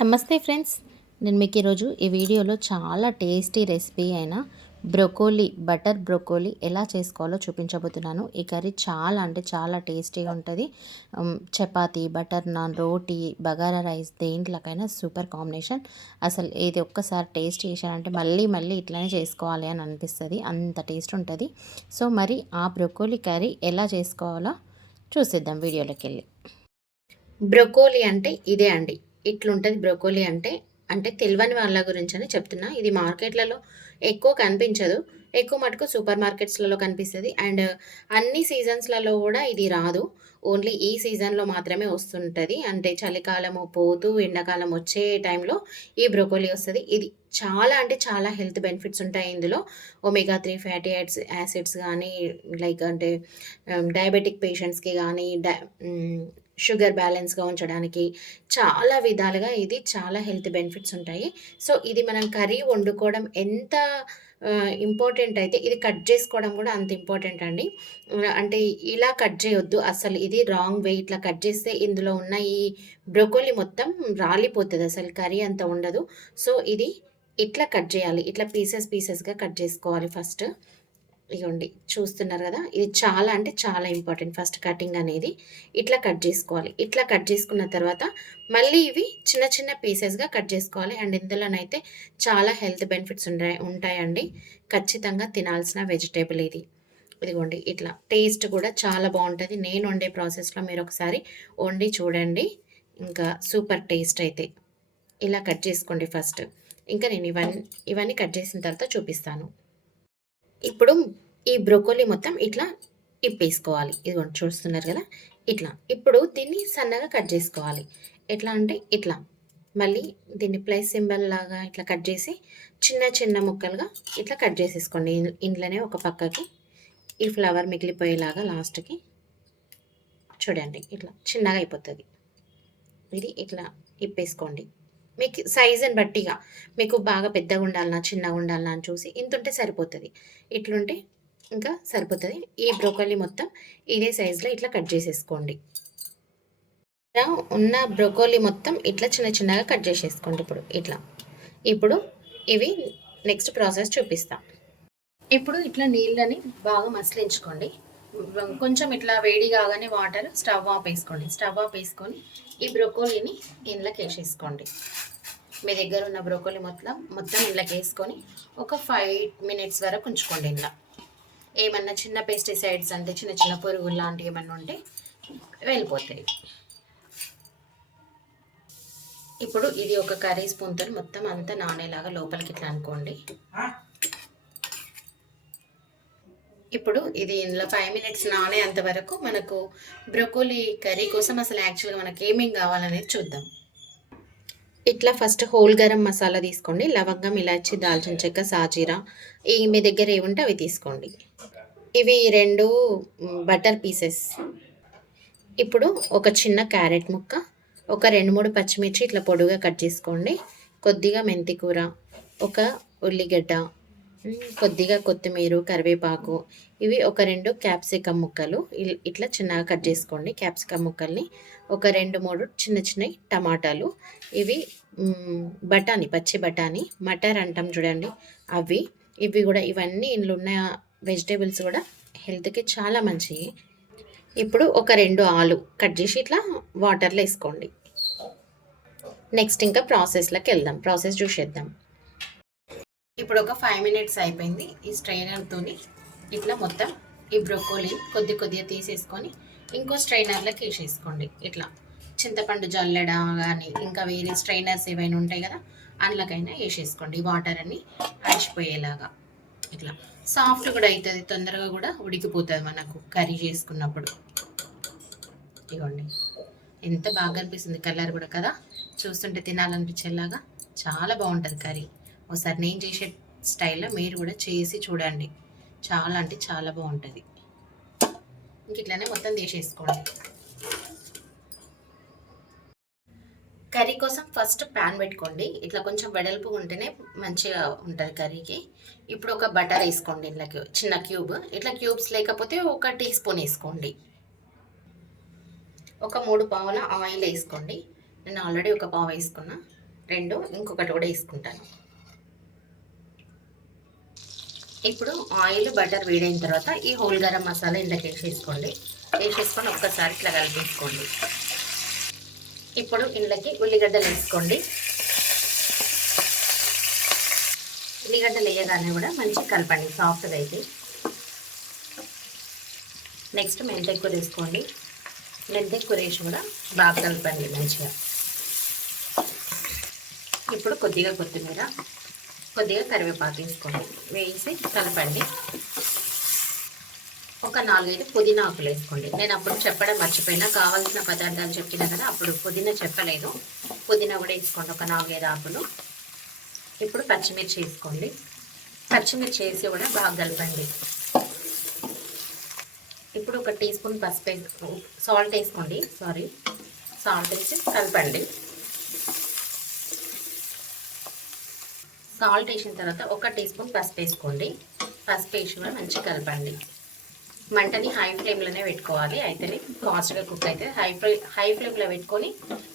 నమస్తే ఫ్రెండ్స్. నేను మీకు ఈరోజు ఈ వీడియోలో చాలా టేస్టీ రెసిపీ అయిన బ్రొకోలీ బటర్ బ్రొకోలీ ఎలా చేసుకోవాలో చూపించబోతున్నాను. ఈ కర్రీ చాలా అంటే చాలా టేస్టీగా ఉంటుంది. చపాతి చపాతీ బటర్ నాన్ రోటీ బగారా రైస్ దేంట్లోకైనా సూపర్ కాంబినేషన్. అసలు ఇది ఒక్కసారి టేస్ట్ చేశానంటే మళ్ళీ మళ్ళీ ఇట్లనే చేసుకోవాలి అని అనిపిస్తుంది. అంత టేస్ట్ ఉంటుంది. సో మరి ఆ బ్రొకోలీ కర్రీ ఎలా చేసుకోవాలో చూసేద్దాం వీడియోలోకి వెళ్ళి. బ్రొకోలీ అంటే ఇదే అండి. ఇట్లుంటుంది బ్రొకోలీ అంటే అంటే తెలియని వాళ్ళ గురించి అని చెప్తున్నా. ఇది మార్కెట్లలో ఎక్కువ కనిపించదు. ఎక్కువ మటుకు సూపర్ మార్కెట్స్లలో కనిపిస్తుంది. అండ్ అన్ని సీజన్స్లలో కూడా ఇది రాదు. ఓన్లీ ఈ సీజన్లో మాత్రమే వస్తుంటుంది. అంటే చలికాలము పోతూ ఎండాకాలం వచ్చే టైంలో ఈ బ్రొకోలీ వస్తుంది. ఇది చాలా అంటే చాలా హెల్త్ బెనిఫిట్స్ ఉంటాయి ఇందులో. Omega three fatty ads acids కానీ లైక్ అంటే డయాబెటిక్ పేషెంట్స్కి కానీ డ షుగర్ బ్యాలెన్స్గా ఉంచడానికి చాలా విధాలుగా ఇది చాలా హెల్త్ బెనిఫిట్స్ ఉంటాయి. సో ఇది మనం కర్రీ వండుకోవడం ఎంత ఇంపార్టెంట్ అయితే ఇది కట్ చేసుకోవడం కూడా అంత ఇంపార్టెంట్ అండి. అంటే ఇలా కట్ చేయొద్దు. అసలు ఇది రాంగ్ వే ఇట్లా కట్ చేస్తే ఇందులో ఉన్న ఈ బ్రొకోలి మొత్తం రాలిపోతుంది. అసలు కర్రీ అంత ఉండదు. సో ఇది ఇట్లా కట్ చేయాలి. ఇట్లా పీసెస్ పీసెస్గా కట్ చేసుకోవాలి ఫస్ట్. ఇగోండి చూస్తున్నారు కదా? ఇది చాలా అంటే చాలా ఇంపార్టెంట్. ఫస్ట్ కటింగ్ అనేది ఇట్లా కట్ చేసుకోవాలి. ఇట్లా కట్ చేసుకున్న తర్వాత మళ్ళీ ఇవి చిన్న చిన్న పీసెస్గా కట్ చేసుకోవాలి. అండ్ ఇందులోనైతే చాలా హెల్త్ బెనిఫిట్స్ ఉంటాయి ఉంటాయండి. ఖచ్చితంగా తినాల్సిన వెజిటేబుల్ ఇది. ఇదిగోండి ఇట్లా. టేస్ట్ కూడా చాలా బాగుంటుంది. నేను వండే ప్రాసెస్లో మీరు ఒకసారి వండి చూడండి. ఇంకా సూపర్ టేస్ట్ అయితే. ఇలా కట్ చేసుకోండి ఫస్ట్. ఇంకా నేను ఇవన్నీ ఇవన్నీ కట్ చేసిన తర్వాత చూపిస్తాను. ఇప్పుడు ఈ బ్రొకోలీ మొత్తం ఇట్లా ఇప్పేసుకోవాలి. ఇదిగోండి చూస్తున్నారు కదా? ఇట్లా. ఇప్పుడు దీన్ని సన్నగా కట్ చేసుకోవాలి. ఎట్లా అంటే ఇట్లా. మళ్ళీ దీన్ని ప్లస్ సింబల్ లాగా ఇట్లా కట్ చేసి చిన్న చిన్న ముక్కలుగా ఇట్లా కట్ చేసేసుకోండి. ఇంట్లోనే ఒక పక్కకి ఈ ఫ్లవర్ మిగిలిపోయేలాగా లాస్ట్కి చూడండి ఇట్లా చిన్నగా అయిపోతుంది. ఇది ఇట్లా ఇప్పేసుకోండి. మీకు సైజుని బట్టిగా మీకు బాగా పెద్దగా ఉండాలన్నా చిన్నగా ఉండాలన్నా అని చూసి ఇంత ఉంటే సరిపోతుంది. ఇట్లుంటే ఇంకా సరిపోతుంది. ఈ బ్రోకలీ మొత్తం ఇదే సైజులో ఇట్లా కట్ చేసేసుకోండి. ఇలా ఉన్న బ్రోకోలీ మొత్తం ఇట్లా చిన్న చిన్నగా కట్ చేసేసుకోండి ఇప్పుడు ఇట్లా. ఇప్పుడు ఇవి నెక్స్ట్ ప్రాసెస్ చూపిస్తాం. ఇప్పుడు ఇట్లా నీళ్ళని బాగా మసలించుకోండి. కొంచెం ఇట్లా వేడి కాగానే వాటర్ స్టవ్ ఆఫ్ వేసుకోండి. స్టవ్ ఆఫ్ వేసుకొని ఈ బ్రొకోలీని ఇంట్లోకి వేసేసుకోండి. మీ దగ్గర ఉన్న బ్రోకోలీ మొత్తం మొత్తం ఇంట్లోకి వేసుకొని ఒక ఫైవ్ మినిట్స్ వరకు ఉంచుకోండి ఇంట్లో. ఏమన్నా చిన్న పెస్టిసైడ్స్ అంటే చిన్న చిన్న పురుగులు లాంటివి ఏమన్నా ఉంటే వెళ్ళిపోతాయి. ఇప్పుడు ఇది ఒక కర్రీ స్పూన్తో మొత్తం అంతా నానేలాగా లోపలికి ఇట్లా అనుకోండి. ఇప్పుడు ఇది ఇందులో ఫైవ్ మినిట్స్ నానే అంతవరకు మనకు బ్రొకోలీ కర్రీ కోసం అసలు యాక్చువల్గా మనకి ఏమేం కావాలనేది చూద్దాం. ఇట్లా ఫస్ట్ హోల్ గరం మసాలా తీసుకోండి. లవంగం ఇలాచి దాల్చిన చెక్క సాజీరా ఈ మీ దగ్గర ఏముంటే అవి తీసుకోండి. ఇవి రెండు బటర్ పీసెస్ ఇప్పుడు ఒక చిన్న క్యారెట్ ముక్క ఒక రెండు మూడు పచ్చిమిర్చి ఇట్లా పొడుగా కట్ చేసుకోండి. కొద్దిగా మెంతికూర ఒక ఉల్లిగడ్డ కొద్దిగా కొత్తిమీర కరివేపాకు ఇవి ఒక రెండు క్యాప్సికమ్ ముక్కలు. ఇల్- ఇట్లా చిన్నగా కట్ చేసుకోండి. క్యాప్సికమ్ ముక్కల్ని ఒక రెండు మూడు చిన్న చిన్న టమాటాలు. ఇవి బఠానీ పచ్చి బఠానీ మటర్ అంటాం చూడండి. అవి ఇవి కూడా ఇవన్నీ ఇందులో ఉన్న వెజిటేబుల్స్ కూడా హెల్త్కి చాలా మంచివి ఇప్పుడు ఒక రెండు ఆలు కట్ చేసి ఇట్లా వాటర్లో వేసుకోండి. నెక్స్ట్ ఇంకా ప్రాసెస్లోకి వెళ్దాం. ప్రాసెస్ చూసేద్దాం. ఇప్పుడు ఒక ఫైవ్ మినిట్స్ అయిపోయింది ఈ స్ట్రైనర్తో ఇట్లా మొత్తం ఈ బ్రొకోలీ కొద్ది కొద్దిగా తీసేసుకొని ఇంకో స్ట్రైనర్లోకి వేసేసుకోండి. ఇట్లా చింతపండు జల్లడం కానీ ఇంకా వేరే స్ట్రైనర్స్ ఏవైనా ఉంటాయి కదా అందులోకైనా వేసేసుకోండి. వాటర్ అన్ని అడిచిపోయేలాగా ఇట్లా. సాఫ్ట్ కూడా అవుతుంది తొందరగా కూడా ఉడికిపోతుంది మనకు కర్రీ చేసుకున్నప్పుడు. ఇవ్వండి ఎంత బాగా అనిపిస్తుంది కలర్ కూడా కదా. చూస్తుంటే తినాలనిపించేలాగా. చాలా బాగుంటుంది కర్రీ. ఒకసారి నేను చేసే స్టైల్లో మీరు కూడా చేసి చూడండి. చాలా అంటే చాలా బాగుంటుంది. ఇంక ఇట్లానే మొత్తం తీసేసుకోండి. కర్రీ కోసం ఫస్ట్ ప్యాన్ పెట్టుకోండి. ఇట్లా కొంచెం వెడల్పు ఉంటేనే మంచిగా ఉంటుంది కర్రీకి. ఇప్పుడు ఒక బటర్ వేసుకోండి ఇట్లా చిన్న క్యూబ్. ఇట్లా క్యూబ్స్ లేకపోతే ఒక టీ స్పూన్ వేసుకోండి. ఒక మూడు పావుల ఆయిల్ వేసుకోండి. నేను ఆల్రెడీ ఒక పావు వేసుకున్నా. రెండు ఇంకొకటి కూడా వేసుకుంటాను. ఇప్పుడు ఆయిల్ బటర్ వేడైన తర్వాత ఈ హోల్ గరం మసాలా ఇందాక వేసేసుకోండి వేసేసుకొని ఒక్కసారి ఇట్లా కలిపేసుకోండి. ఇప్పుడు ఇందులోకి ఉల్లిగడ్డలు వేసుకోండి. ఉల్లిగడ్డలు వేయగానే కూడా మంచిగా కలపండి సాఫ్ట్గా అయితే. నెక్స్ట్ మెంతెక్కువ వేసుకోండి. మెంతెక్కువ వేసి కూడా బాగా కలపండి మంచిగా. ఇప్పుడు కొద్దిగా కొత్తిమీర. కొద్దిగా కరివేపాకు వేసుకోండి. వేసి కలపండి. ఒక నాలుగైదు పుదీనా ఆకులు వేసుకోండి. నేను అప్పుడు చెప్పడం మర్చిపోయినా. కావాల్సిన పదార్థాలు చెప్పినా కదా అప్పుడు పుదీనా చెప్పలేదు. పుదీనా కూడా వేసుకోండి. ఒక నాలుగైదు ఆకులు. ఇప్పుడు పచ్చిమిర్చి వేసుకోండి. పచ్చిమిర్చి వేసి కూడా బాగా కలపండి. ఇప్పుడు ఒక టీ స్పూన్ పసుపు సాల్ట్ వేసుకోండి. సారీ. సాల్ట్ వేసి కలపండి. సాల్ట్ వేసిన తర్వాత ఒక టీ స్పూన్ పసుపు వేసుకోండి. పసుపు వేసి కూడా మంచిగా కలపండి. మంటని హై ఫ్లేమ్లోనే పెట్టుకోవాలి. అయితే ఫాస్ట్గా కుక్ అయితే హై ఫ్లే హై ఫ్లేమ్లో పెట్టుకొని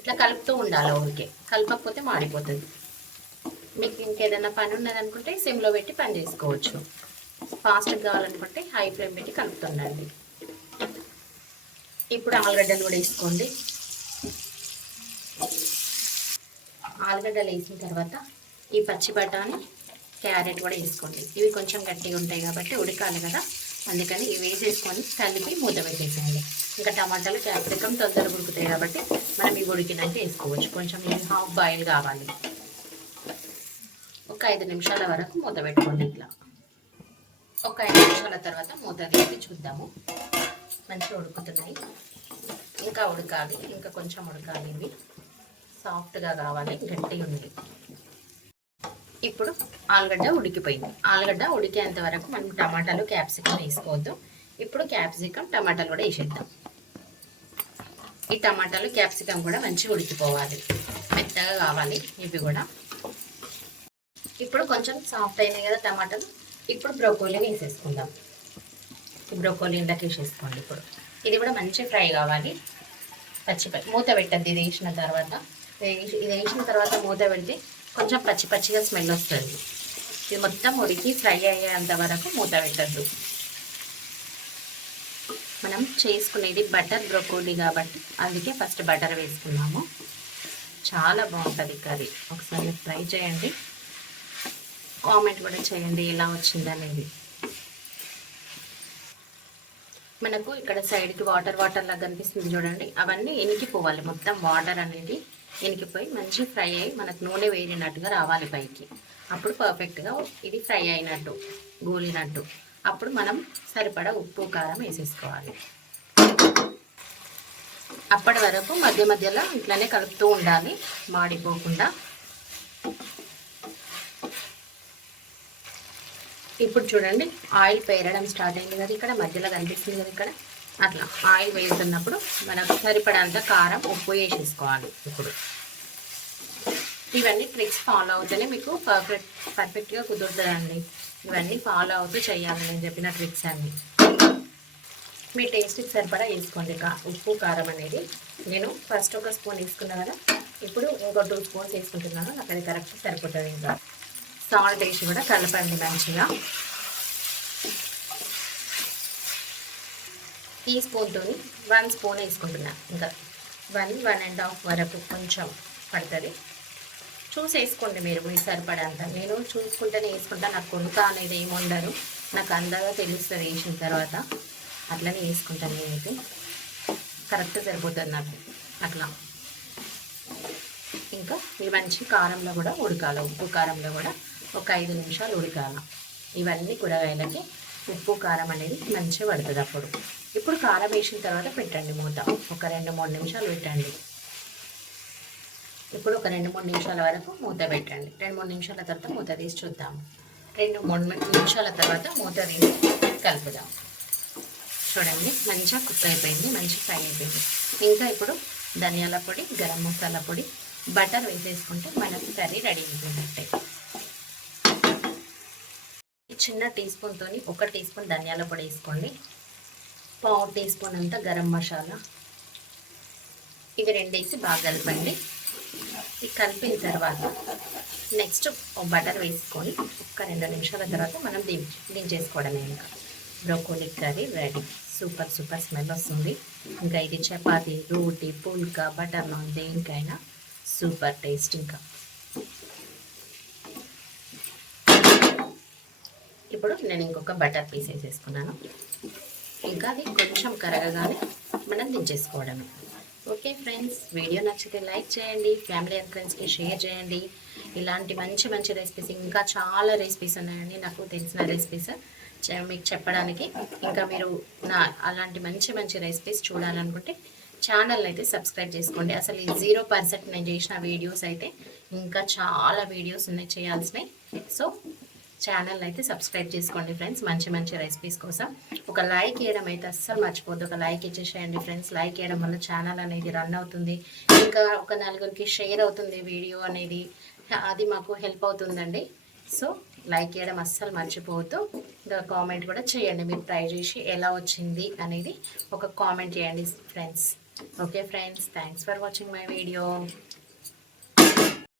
ఇట్లా కలుపుతూ ఉండాలి ఊరికే. కలపకపోతే మాడిపోతుంది. మీకు ఇంకేదైనా పని ఉన్నదనుకుంటే సిమ్లో పెట్టి పని చేసుకోవచ్చు. ఫాస్ట్గా కావాలనుకుంటే హై ఫ్లేమ్ పెట్టి కలుపుతుండండి. ఇప్పుడు ఆలుగడ్డలు కూడా వేసుకోండి. ఆలుగడ్డలు వేసిన తర్వాత ఈ పచ్చి బఠానీ క్యారెట్ కూడా వేసుకోండి. ఇవి కొంచెం గట్టిగా ఉంటాయి కాబట్టి ఉడకాలి కదా. అందుకని ఇవి వేసేసుకొని కలిపి మూత పెట్టేసేయండి. ఇంకా టమాటాలు క్యాప్సికం తొందరగా ఉడుకుతాయి కాబట్టి మనం ఇవి ఉడికినాక వేసుకోవచ్చు. కొంచెం ఇవి హాఫ్ బాయిల్ కావాలి. ఒక ఐదు నిమిషాల వరకు మూత పెట్టుకోండి ఇట్లా. ఒక ఐదు నిమిషాల తర్వాత మూత తీసి చూద్దాము. మంచిగా ఉడుకుతున్నాయి. ఇంకా ఉడకాలి. ఇంకా కొంచెం ఉడకాలి ఇవి. సాఫ్ట్గా కావాలి. గట్టిగా ఉంది. ఇప్పుడు ఆలుగడ్డ ఉడికిపోయింది. ఆలుగడ్డ ఉడికేంత వరకు మనం టమాటాలు క్యాప్సికం వేసుకోవద్దు. ఇప్పుడు క్యాప్సికం టమాటాలు కూడా వేసేద్దాం. ఈ టమాటాలు క్యాప్సికం కూడా మంచిగా ఉడికిపోవాలి. మెత్తగా కావాలి ఇవి కూడా. ఇప్పుడు కొంచెం సాఫ్ట్ అయినాయి కదా టమాటాలు. ఇప్పుడు బ్రోకోలీ వేసేసుకుందాం. ఈ బ్రోకోలీ ఇందాక వేసేసుకోండి ఇప్పుడు. ఇది కూడా మంచి ఫ్రై కావాలి. పచ్చి మూత పెట్టద్ది ఇది వేసిన తర్వాత. ఇది వేసిన తర్వాత మూత పెడితే కొంచెం పచ్చి పచ్చిగా స్మెల్ వస్తుంది. ఇది మొత్తం ఉడికి ఫ్రై అయ్యేంత వరకు మూత పెట్టద్దు. మనం చేసుకునేది బటర్ బ్రొకోలీ కాబట్టి అందుకే ఫస్ట్ బటర్ వేసుకున్నాము. చాలా బాగుంటుంది కర్రీ. ఒకసారి ట్రై చేయండి. కామెంట్ కూడా చేయండి ఎలా వచ్చిందనేది మనకు ఇక్కడ సైడ్కి వాటర్ వాటర్ లాగా కనిపిస్తుంది చూడండి. అవన్నీ ఎనికిపోవాలి. మొత్తం వాటర్ అనేది ఎనికిపోయి మంచి ఫ్రై అయ్యి మనకు నూనె వేరినట్టుగా రావాలి పైకి. అప్పుడు పర్ఫెక్ట్గా ఇది ఫ్రై అయినట్టు గోలినట్టు. అప్పుడు మనం సరిపడా ఉప్పు కారం వేసేసుకోవాలి. అప్పటి వరకు మధ్య మధ్యలో ఇట్లానే కలుపుతూ ఉండాలి మాడిపోకుండా. ఇప్పుడు చూడండి ఆయిల్ పేరడం స్టార్ట్ అయింది కదా ఇక్కడ మధ్యలో కనిపిస్తుంది కదా ఇక్కడ. అట్లా ఆయిల్ వేస్తున్నప్పుడు మనకు సరిపడంత కారం ఉప్పు వేసేసుకోవాలి. ఇప్పుడు. ఇవన్నీ ట్రిక్స్ ఫాలో అవుతూనే మీకు పర్ఫెక్ట్ పర్ఫెక్ట్గా కుదురుతుందండి. ఇవన్నీ ఫాలో అవుతూ చేయాలి నేను చెప్పిన ట్రిక్స్ అన్నీ. మీ టేస్ట్కి సరిపడా వేసుకోండి. కా ఉప్పు కారం అనేది నేను ఫస్ట్ ఒక స్పూన్ వేసుకున్నా కదా ఇప్పుడు ఇంకో టూ స్పూన్స్ వేసుకుంటున్నాను. నాకు అది కరెక్ట్ సరిపోతుంది ఇంకా. సాల్ట్ వేసి కూడా కలపండి మంచిగా. ఈ స్పూన్తో వన్ స్పూన్ వేసుకుంటున్నా. ఇంకా వన్ వన్ అండ్ హాఫ్ వరకు కొంచెం పడుతుంది. చూసి వేసుకోండి మీరు మీ సరిపడంత. నేను చూసుకుంటేనే వేసుకుంటా. నాకు కొనుక అనేది ఏమి ఉండదు. నాకు అందగా తెలుస్తుంది వేసిన తర్వాత. అట్లనే వేసుకుంటాను నేనైతే. కరెక్ట్ సరిపోతుంది నాకు. అట్లా. ఇంకా ఈ మంచి కారంలో కూడా ఉడకాలి. ఉప్పు కారంలో కూడా ఒక ఐదు నిమిషాలు ఉడకాలి. ఇవన్నీ కూరగాయలకి ఉప్పు కారం అనేది మంచిగా పడుతుంది అప్పుడు. ఇప్పుడు కారం వేసిన తర్వాత పెట్టండి మూత. ఒక రెండు మూడు నిమిషాలు పెట్టండి. ఇప్పుడు ఒక రెండు మూడు నిమిషాల వరకు మూత పెట్టండి. రెండు మూడు నిమిషాల తర్వాత మూత తీసి చూద్దాం. రెండు మూడు నిమిషాల తర్వాత మూత తీసి కలుపుదాం. చూడండి మంచిగా కుక్ అయిపోయింది మంచి ఫ్రై అయిపోయింది. ఇంకా ఇప్పుడు ధనియాల పొడి గరం మసాలా పొడి బటర్ వేసేసుకుంటే మనకి కర్రీ రెడీ అయిపోయినట్టే. చిన్న టీ స్పూన్తో ఒక టీ స్పూన్ ధనియాల పొడి వేసుకోండి. పావు టీ స్పూన్ అంత గరం మసాలా. ఇవి రెండు వేసి బాగా కలపండి. ఇది కలిపిన తర్వాత నెక్స్ట్ బటర్ వేసుకొని ఒక రెండు నిమిషాల తర్వాత మనం దిం దించేసుకోవడమే ఇంకా. Broccoli curry ready. Super super smell వస్తుంది. ఇంకా ఇది చపాతి రోటీ పుల్కా బటర్ నాన్ దేనికైనా సూపర్ టేస్ట్ ఇంకా. ఇప్పుడు నేను ఇంకొక బటర్ పీస్ వేసేసుకున్నాను ఇంకా అది కొంచెం కరగగానే మనం దించేసుకోవడమే. ఓకే ఫ్రెండ్స్ వీడియో నచ్చితే లైక్ చేయండి ఫ్యామిలీ అండ్ ఫ్రెండ్స్కి షేర్ చేయండి. ఇలాంటి మంచి మంచి రెసిపీస్ ఇంకా చాలా రెసిపీస్ ఉన్నాయండి నాకు తెలిసిన రెసిపీస్. మీకు చెప్పడానికి ఇంకా మీరు నా అలాంటి మంచి మంచి రెసిపీస్ చూడాలనుకుంటే ఛానల్ అయితే సబ్స్క్రైబ్ చేసుకోండి. అసలు ఈ జీరో పర్సెంట్ నేను చేసిన వీడియోస్ అయితే ఇంకా చాలా వీడియోస్ ఉన్నాయి చేయాల్సినవి. సో ఛానల్ అయితే సబ్స్క్రైబ్ చేసుకోండి ఫ్రెండ్స్. మంచి మంచి రెసిపీస్ కోసం ఒక లైక్ వేయడం అయితే అస్సలు మర్చిపోద్దు ఒక లైక్ ఇచ్చేసేయండి ఫ్రెండ్స్. లైక్ చేయడం వల్ల ఛానల్ అనేది రన్ అవుతుంది. ఇంకా ఒక నలుగురికి షేర్ అవుతుంది వీడియో అనేది. అది మాకు హెల్ప్ అవుతుందండి. సో లైక్ చేయడం అస్సలు మర్చిపోవద్దు. ఇంకా కామెంట్ కూడా చేయండి. మీరు ట్రై చేసి ఎలా వచ్చింది అనేది ఒక కామెంట్ చేయండి friends. Okay friends. Thanks for watching my video.